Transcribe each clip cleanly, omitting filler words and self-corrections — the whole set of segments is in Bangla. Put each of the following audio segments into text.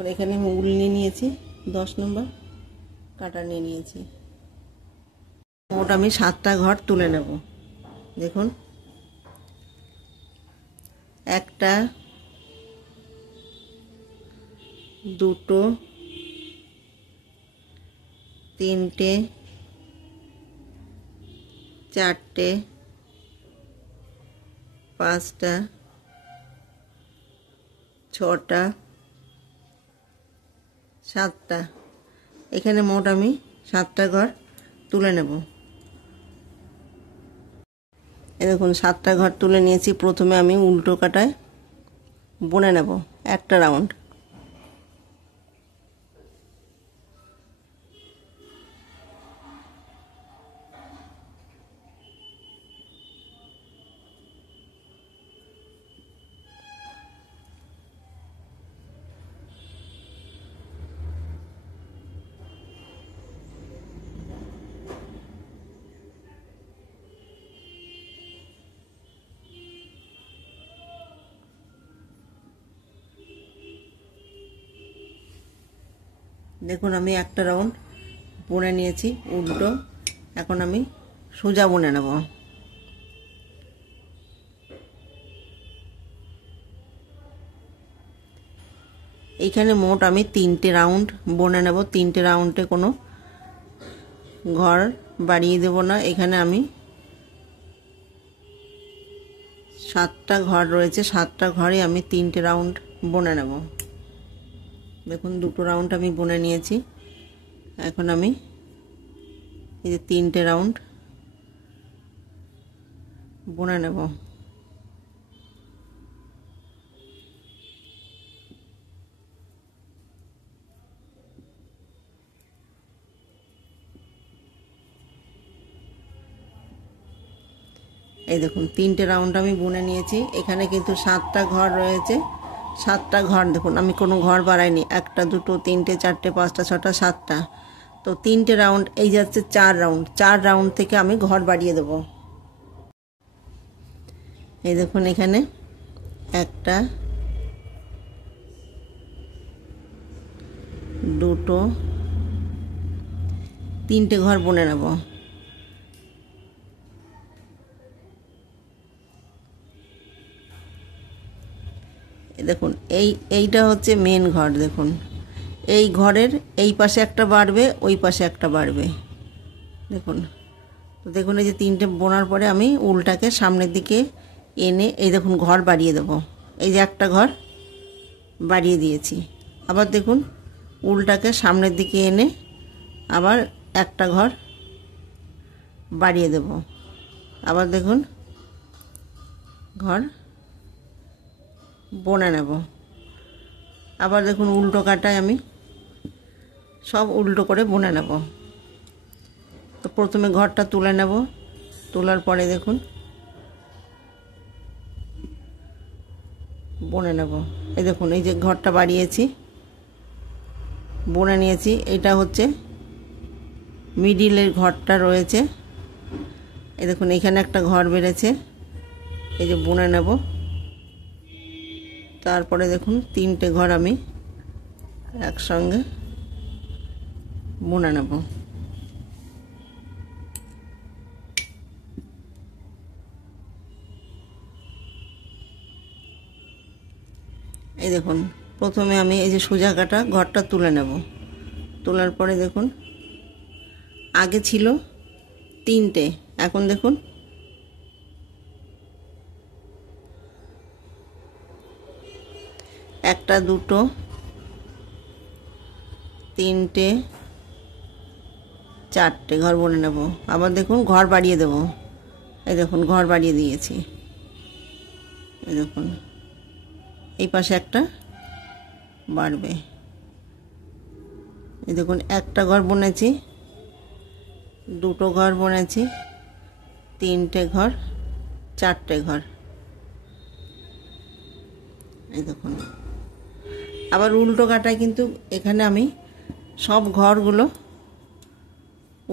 দেখুন এখানে আমি উল নিয়ে নিয়েছি 10 নম্বর কাটা নিয়ে নিয়েছি। মোট আমি 7টা ঘর তুলে নেব। দেখুন একটা, দুটো, তিনটে, চারটে, পাঁচটা, ছটা, সাতটা। এখানে মোট আমি 7টা ঘর তুলে নেব। এই দেখুন 7টা ঘর তুলে নিয়েছি। প্রথমে আমি উল্টো কাটায় বুনে নেব একটা রাউন্ড। দেখুন আমি একটা রাউন্ড বুনে নিয়েছি উল্টো। এখন আমি সোজা বুনে নেব। এইখানে মোট আমি 3টে রাউন্ড বুনে নেব। 3টে রাউন্ডে কোনো ঘর বাড়িয়ে দেব না। এখানে আমি 7টা ঘর রয়েছে, 7টা ঘরে আমি 3টে রাউন্ড বুনে নেব। দেখুন 2টো রাউন্ড আমি বুনে নিয়েছি। এখন আমি এই যে 3টে রাউন্ড বুনে নেব। এই দেখুন 3টে রাউন্ড আমি বুনে নিয়েছি। এখানে কিন্তু 7টা ঘর রয়েছে। 7টা ঘর দেখুন আমি কোনো ঘর বাড়াইনি। 1টা, 2টো, 3টে, 4টে, 5টা, 6টা, 7টা। তো 3টে রাউন্ড এই যাচ্ছে 4 রাউন্ড। 4 রাউন্ড থেকে আমি ঘর বাড়িয়ে দেব। এই দেখুন এখানে 1টা, 2টো, 3টে ঘর বুনে নেব। দেখুন এইটা হচ্ছে মেন ঘর। দেখুন এই ঘরের এই পাশে একটা বাড়বে, ওই পাশে একটা বাড়বে। দেখুন তো দেখুন এই যে 3টে বোনার পরে আমি উলটাকে সামনের দিকে এনে এই দেখুন ঘর বাড়িয়ে দেব। এই যে একটা ঘর বাড়িয়ে দিয়েছি। আবার দেখুন উলটাকে সামনের দিকে এনে আবার একটা ঘর বাড়িয়ে দেব। আবার দেখুন ঘর বুনে নেব। আবার দেখুন উল্টো কাটায় আমি সব উল্টো করে বুনে নেব। তো প্রথমে ঘরটা তুলে নেব। তোলার পরে দেখুন বুনে নেব। এই দেখুন এই যে ঘরটা বাড়িয়েছি, বুনে নিয়েছি। এটা হচ্ছে মিডিলের ঘরটা রয়েছে। এই দেখুন এখানে একটা ঘর বেড়েছে। এই যে বুনে নেব। তারপরে দেখুন 3টে ঘর আমি একসঙ্গে বুনে নেব। এই দেখুন প্রথমে আমি এই যে সোজা কাটা ঘরটা তুলে নেব। তোলার পরে দেখুন আগে ছিল 3টে, এখন দেখুন 1টা, 2টো, 3টে, 4টে ঘর বুনে নেব। আবার দেখুন ঘর বাড়িয়ে দেব। এই দেখুন ঘর বাড়িয়ে দিয়েছি। এই দেখুন এই পাশে একটা বাড়বে। এই দেখুন একটা ঘর বুনেছি, 2টো ঘর বুনেছি, 3টে ঘর, 4টে ঘর। এই দেখুন আবার উল্টো কাটায় কিন্তু এখানে আমি সব ঘরগুলো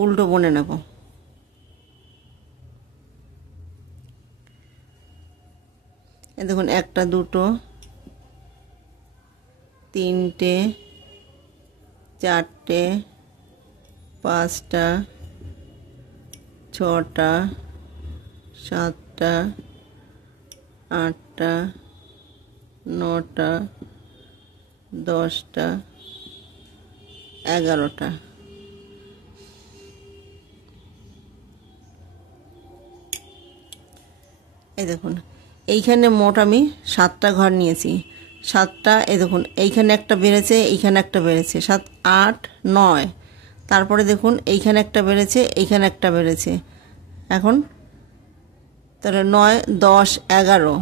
উল্টো বুনে নেব। এই দেখুন 1টা, 2টো, তিনটে, চারটে, পাঁচটা, ছটা, সাতটা, আটটা, নটা, 10টা, 11টা। এই দেখুন এইখানে মোট আমি 7টা ঘর নিয়েছি। 7টা, এই দেখুন এইখানে একটা বেড়েছে, এইখানে একটা বেড়েছে, 7, 8, 9। তারপরে দেখুন এইখানে একটা বেড়েছে, এইখানে একটা বেড়েছে। এখন তাহলে 9, 10, 11।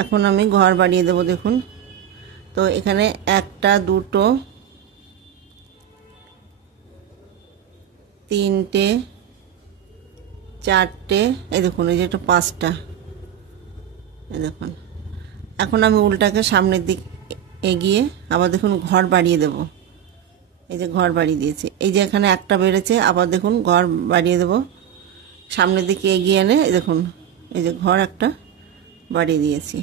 এখন আমি ঘর বাড়িয়ে দেবো। দেখুন তো এখানে 1টা, 2টো, 3টে, 4টে, এই দেখুন এই যে এটা 5টা। এই দেখুন এখন আমি উল্টাকে সামনের দিক এগিয়ে আবার দেখুন ঘর বাড়িয়ে দেব। এই যে ঘর বাড়িয়ে দিয়েছি, এই যে এখানে একটা বেড়েছে, আবার দেখুন ঘর বাড়িয়ে দেব সামনের দিকে এগিয়ে এনে। এই দেখুন এই যে ঘর একটা বাড়িয়ে দিয়েছি।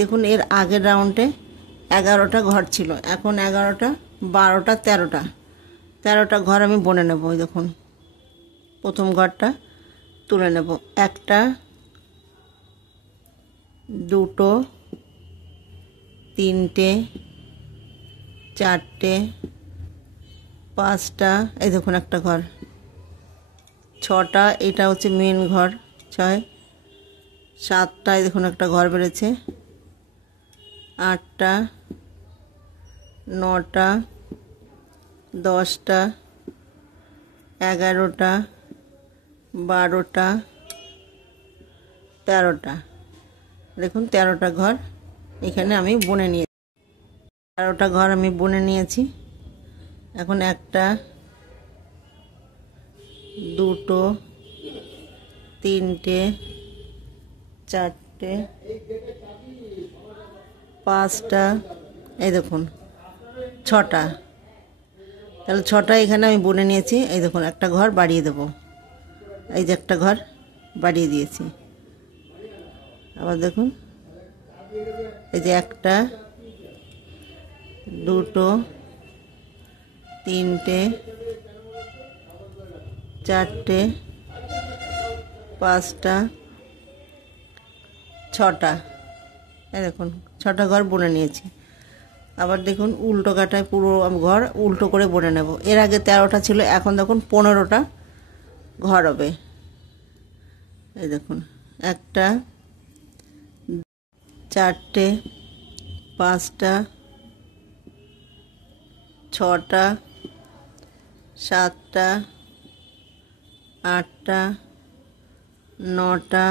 দেখুন এর আগের রাউন্ডে 11টা ঘর ছিল, এখন 11টা, 12টা, 13টা ঘর আমি বনে নেব। ওই দেখুন প্রথম ঘরটা তুলে নেব। 1টা, 2টো, 3টে, 4টে, 5টা, এই দেখুন একটা ঘর। 6টা, এটা হচ্ছে মেন ঘর। 6, 7টা, এই দেখুন একটা ঘর বেড়েছে। 8টা, 9টা, 10টা, 11টা, 12টা, 13টা। দেখুন 13টা ঘর এখানে আমি বুনে নিয়েছি। 13টা ঘর আমি বুনে নিয়েছি। এখন 1টা, 2টো, 3টে, 4টে, 5টা, এই দেখুন 6টা। তাহলে 6টা এখানে আমি বুনে নিয়েছি। এই দেখুন একটা ঘর বাড়িয়ে দেব। এই যে একটা ঘর বাড়িয়ে দিয়েছি। আবার দেখুন এই যে 1টা, 2টো, 3টে, 4টে, 5টা, 6টা। এই দেখুন 6টা ঘর বুনে নিয়েছি। আবার দেখুন উল্টো কাটায় পুরো ঘর উল্টো করে বুনে নেব। এর আগে 13টা ছিল, এখন দেখুন 15টা ঘর হবে। এই দেখুন 1টা, 4টে, 5টা, 6টা, 7টা, 8টা, 9টা,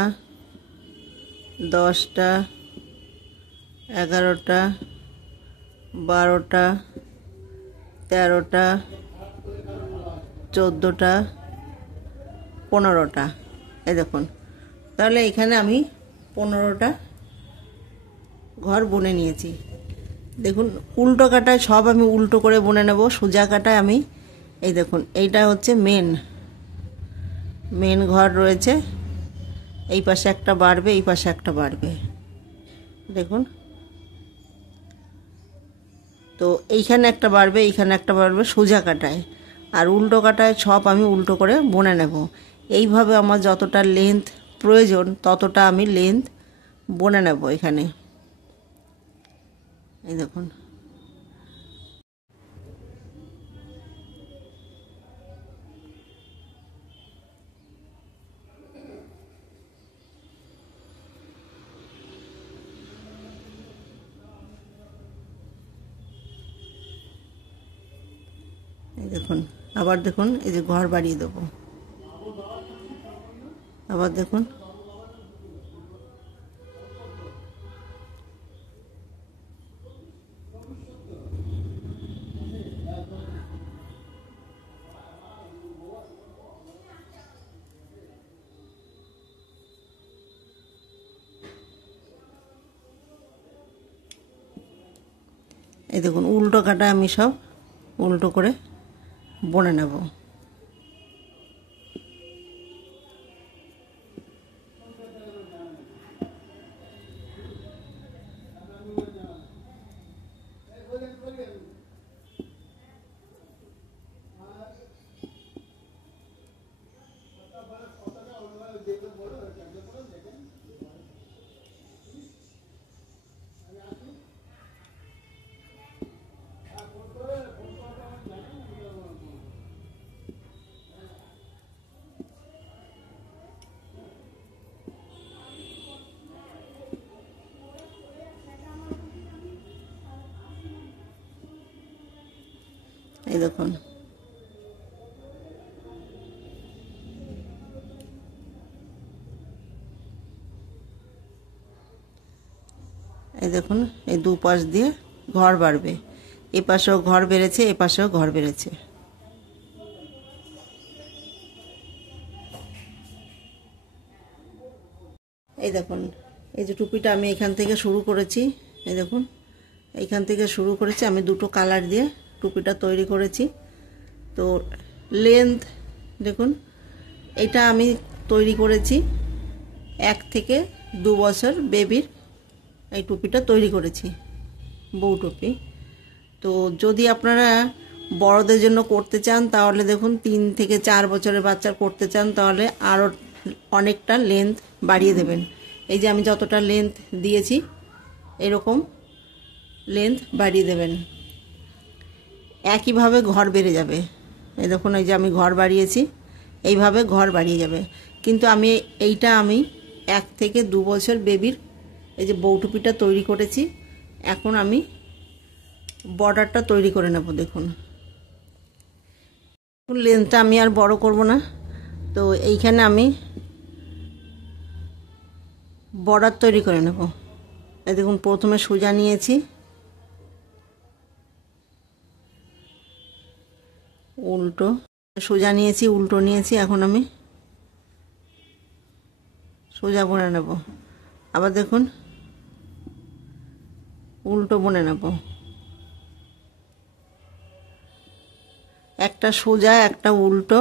10টা, 11টা, 12টা, 13টা, 14টা, 15টা। এই দেখুন তাহলে এখানে আমি 15টা ঘর বুনে নিয়েছি। দেখুন উল্টো কাটায় সব আমি উল্টো করে বুনে নেব। সোজা কাটায় আমি এই দেখুন এইটা হচ্ছে মেন ঘর রয়েছে। এই পাশে একটা বাড়বে, এই পাশে একটা বাড়বে। দেখুন তো এইখানে একটা বাড়বে, এইখানে একটা বাড়বে সোজা কাটায়, আর উল্টো কাটায় সব আমি উল্টো করে বুনে নেব। এইভাবে আমার যতটা লেন্থ প্রয়োজন ততটা আমি লেন্থ বুনে নেব এখানে। এই দেখুন এই দেখুন আবার দেখুন এই যে ঘর বাড়িয়ে দেবো। আবার দেখুন এই দেখুন উল্টো কাটা আমি সব উল্টো করে বুনে নেব। এই দেখুন, এই দেখুন, এই দুপাশ দিয়ে ঘর বাড়বে, এ পাশেও ঘর বেড়েছে, এ পাশেও ঘর বেড়েছে। এই দেখুন, এই যে টুপিটা আমি এখান থেকে শুরু করেছি, এই দেখুন এইখান থেকে শুরু করেছি, আমি দুটো কালার দিয়ে টুপিটা তৈরি করেছি। তো লেন্থ দেখুন, এটা আমি তৈরি করেছি 1 থেকে 2 বছর বেবির, এই টুপিটা তৈরি করেছি, বউ টুপি। তো যদি আপনারা বড়দের জন্য করতে চান তাহলে দেখুন 3 থেকে 4 বছরের বাচ্চার করতে চান তাহলে আরও অনেকটা লেন্থ বাড়িয়ে দেবেন। এই যে আমি যতটা লেন্থ দিয়েছি এরকম লেন্থ বাড়িয়ে দেবেন, একইভাবে ঘর বেড়ে যাবে। এই দেখুন, এই যে আমি ঘর বাড়িয়েছি, এইভাবে ঘর বাড়িয়ে যাবে। কিন্তু আমি 1 থেকে 2 বছর বেবির এই যে বউ টুপিটা তৈরি করেছি, এখন আমি বর্ডারটা তৈরি করে নেব। দেখুন লেন্থটা আমি আর বড় করব না, তো এইখানে আমি বর্ডার তৈরি করে নেব। এই দেখুন, প্রথমে সোজা নিয়েছি, উল্টো, সোজা নিয়েছি, উল্টো নিয়েছি, এখন আমি সোজা বুনে নেব। আবার দেখুন উল্টো বুনে নেব, একটা সোজা একটা উল্টো,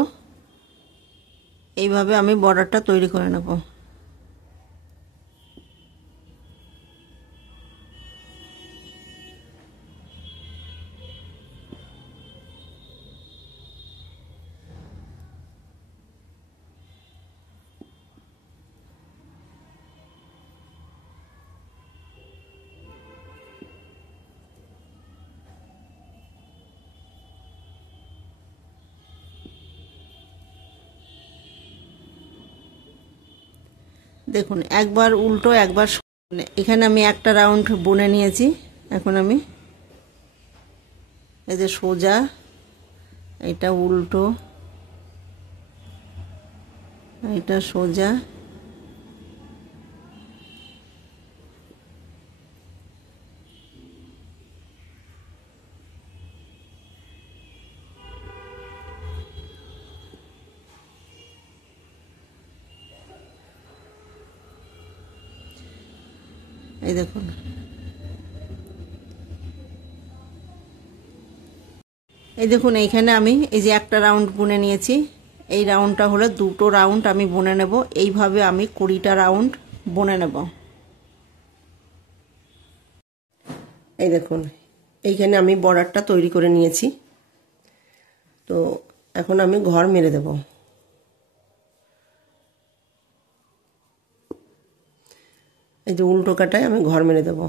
এইভাবে আমি বর্ডারটা তৈরি করে নেব। দেখুন একবার উল্টো একবার, এখানে আমি একটা রাউন্ড বুনে নিয়েছি, এখন আমি এই যে সোজা, এটা উল্টো, এটা সোজা, এই দেখুন এই দেখুন এইখানে আমি এই যে একটা রাউন্ড বুনে নিয়েছি, এই রাউন্ডটা হলো দুটো রাউন্ড আমি বুনে নেব। এইভাবে আমি 20টা রাউন্ড বুনে নেব। এই দেখুন এইখানে আমি বর্ডারটা তৈরি করে নিয়েছি, তো এখন আমি ঘর মেরে দেব। এই যে উল্টো কাটায় আমি ঘর মেরে দেব।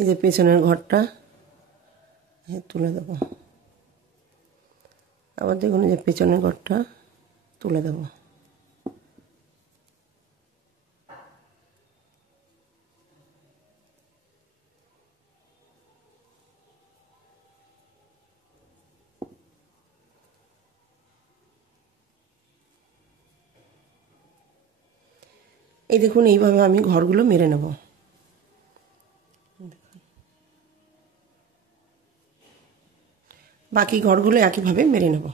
এই যে পেছনের ঘরটা তুলে দেব, আবার দেখুন যে পেছনের ঘরটা তুলে দেব। এই দেখুন এইভাবে আমি ঘরগুলো মেরে নেব। বাকি ঘরগুলো একইভাবে মেরে নেব।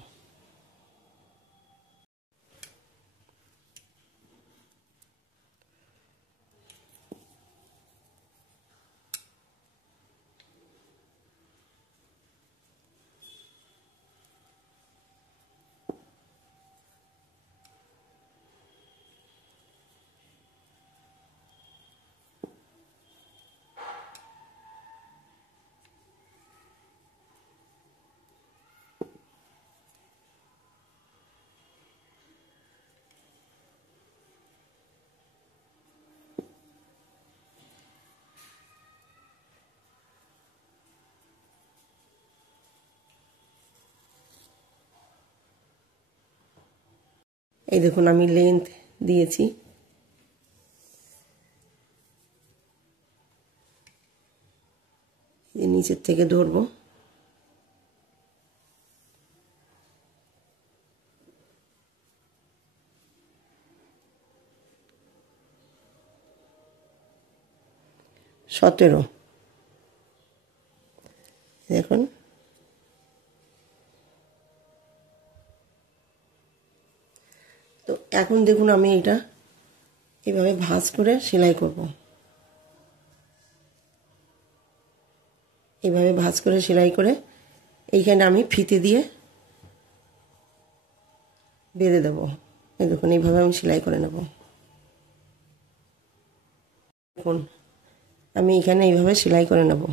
এই দেখুন আমি লেন্থ দিয়েছি। নিচের থেকে ধরবো। সতেরো। দেখুন তো এখন দেখুন আমি এটা এভাবে ভাঁজ করে সেলাই করব। এইভাবে ভাঁজ করে সেলাই করে এইখানে আমি ফিতে দিয়ে বেঁধে দেব। এই দেখুন এইভাবে আমি সেলাই করে নেব। দেখুন আমি এখানে এইভাবে সেলাই করে নেব।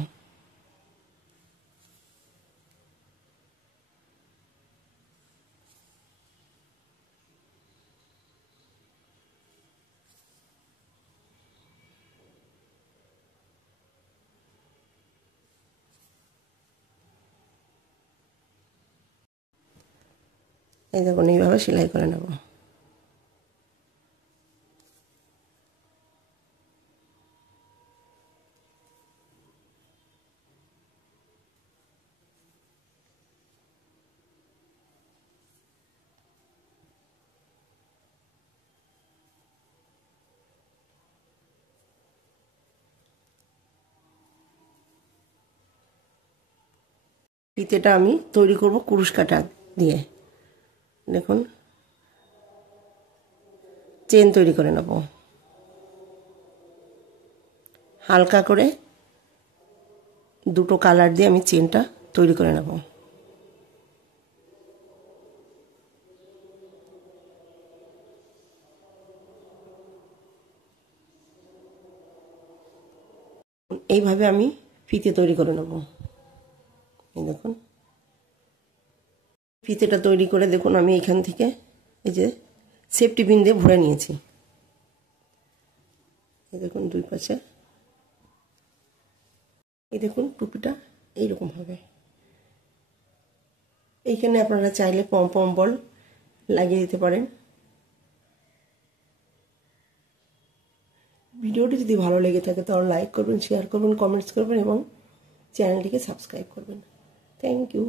এই দেখুন এইভাবে সেলাই করে নেব। ফিতেটা আমি তৈরি করব কুরুশ কাঁটা দিয়ে। দেখুন চেন তৈরি করে নেব। হালকা করে দুটো কালার দিয়ে আমি চেনটা তৈরি করে নেব। এইভাবে আমি ফিতে তৈরি করে নেব। এই দেখুন ফিতেটা তৈরি করে দেখুন আমি এখান থেকে এই যে সেফটি পিন দিয়ে ভরে নিয়েছি। এই দেখুন দুই পাশে। এই দেখুন টুপিটা এইরকম হবে। এইখানে আপনারা চাইলে পম পম বল লাগিয়ে দিতে পারেন। ভিডিওটি যদি ভালো লেগে থাকে তাহলে লাইক করবেন, শেয়ার করবেন, কমেন্টস করবেন এবং চ্যানেলটিকে সাবস্ক্রাইব করবেন। Thank you.